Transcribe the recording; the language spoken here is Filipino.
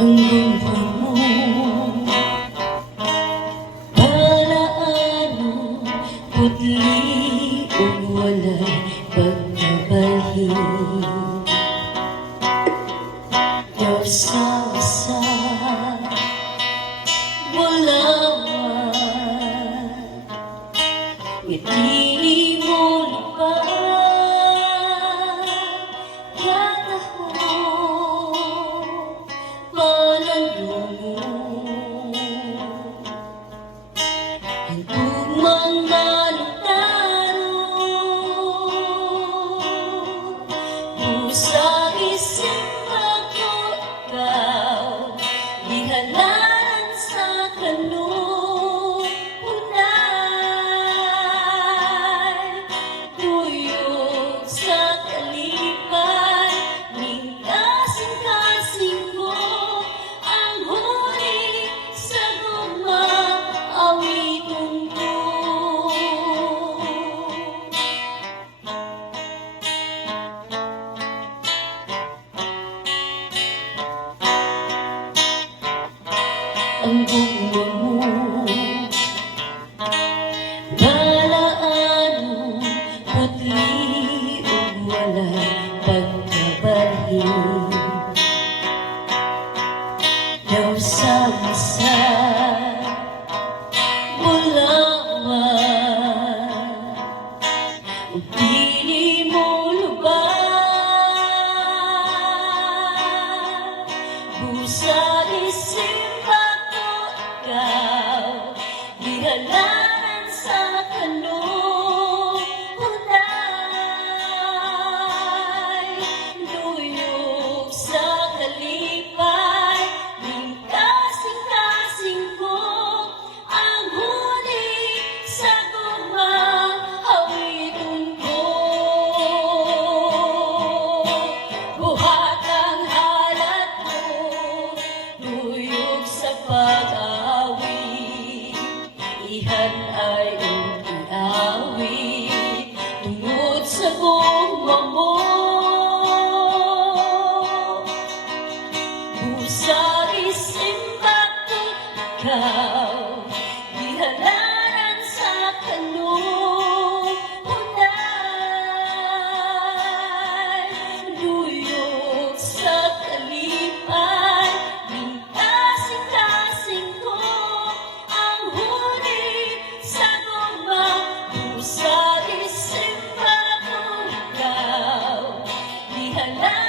ang buhay mo. Palaano, putli o wala'y pagkabalhin. Yaw-sa-sa, walawan, ngiti mo lupa. Ang tugmang manutaro, pusa isip ako ikaw, ihalaran sa kanunay, tuyok sa kalipay, ning kasing-kasing ko, ang huli sa gugma, awitong ko. Ang gugma mo, palaano, putli o wala'y pagkabalhin. Yaw-sa-sa, walawan, ang pili mo lubak. Busa isip ako ikaw, ihalaran sa kanunay, luyok sa kalipay, ning kasing-kasing ko, ang huli sa gugma, awiton ko. Buhat ang halat mo, luyok sa pag-awi, ihan ay iawi, tungod sa gugma mo. Busa isip ako ikaw, ihalaran sa kanunay, luyok sa kalipay, ning kasing-kasing ko, ang huli sa gugma. Busa isip ako ikaw, ihalaran